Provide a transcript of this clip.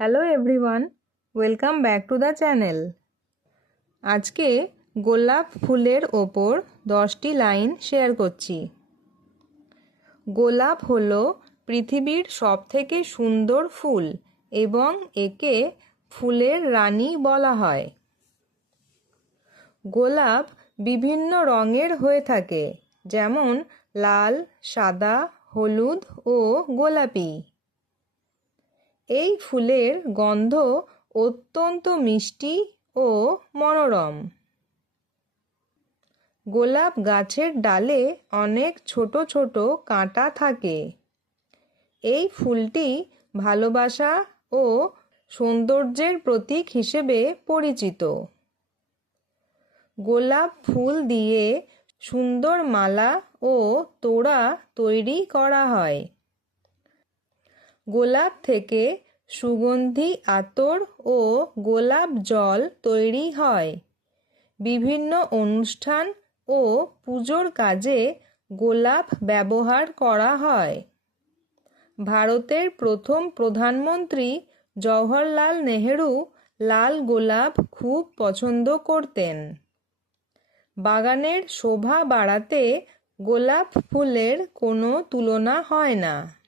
Hello everyone, welcome back to the channel. আজকে গোলাপ ফুলের ওপর 10টি লাইন শেয়ার করছি। গোলাপ হলো পৃথিবীর সবথেকে সুন্দর ফুল এবং একে ফুলের রানী বলা হয়। গোলাপ বিভিন্ন রঙের হয়ে থাকে, যেমন লাল, সাদা, হলুদ ও গোলাপি। এই ফুলের গন্ধ অত্যন্ত মিষ্টি ও মনোরম। গোলাপ গাছের ডালে অনেক ছোট ছোট কাঁটা থাকে। এই ফুলটি ভালোবাসা ও সৌন্দর্যের প্রতীক হিসেবে পরিচিত। গোলাপ ফুল দিয়ে সুন্দর মালা ও তোড়া তৈরি করা হয়। গোলাপ থেকে সুগন্ধি আতর ও গোলাপ জল তৈরি হয়। বিভিন্ন অনুষ্ঠান ও পুজোর কাজে গোলাপ ব্যবহার করা হয়। ভারতের প্রথম প্রধানমন্ত্রী জওহরলাল নেহেরু লাল গোলাপ খুব পছন্দ করতেন। বাগানের শোভা বাড়াতে গোলাপ ফুলের কোনো তুলনা হয় না।